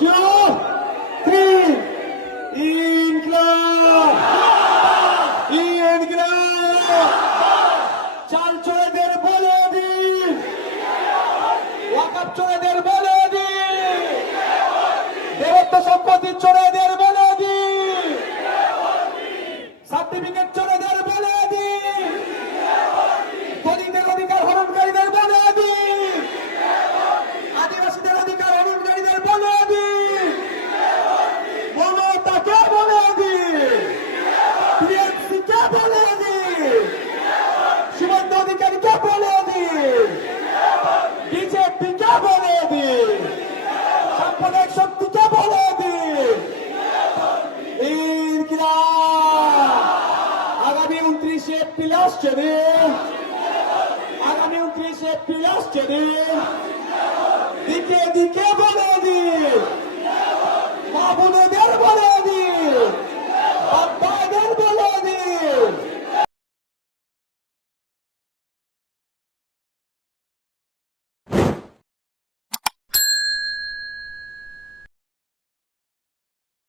2, 3. ইনকিলাব, ইনকিলাব। চাল চোরেদের বলে দিন, ওয়াকফ চোরেদের বলে দিন, দেবত্ব সম্পত্তি চোরেদের বলে দিন, সার্টিফিকেট চোরেদের বলে দিন, দলিতের অধিকার হরণকারীদের বলে দিন, আদিবাসীদের অধিকার হরণকারীদের বলে দিন, মমতাকে বলে দিন, টিএমসিকে বলে দিন, শুভেন্দু অধিকারীকে বলে দিন, বিজেপিকে বলে দিন, সাম্প্রদায়িক শক্তিকে বলে দিন। ইনকিলাব। আগামী 29 এপ্রিল আসছে দিন, আগামী 29 এপ্রিল আসছে দিন, দিকে দিকে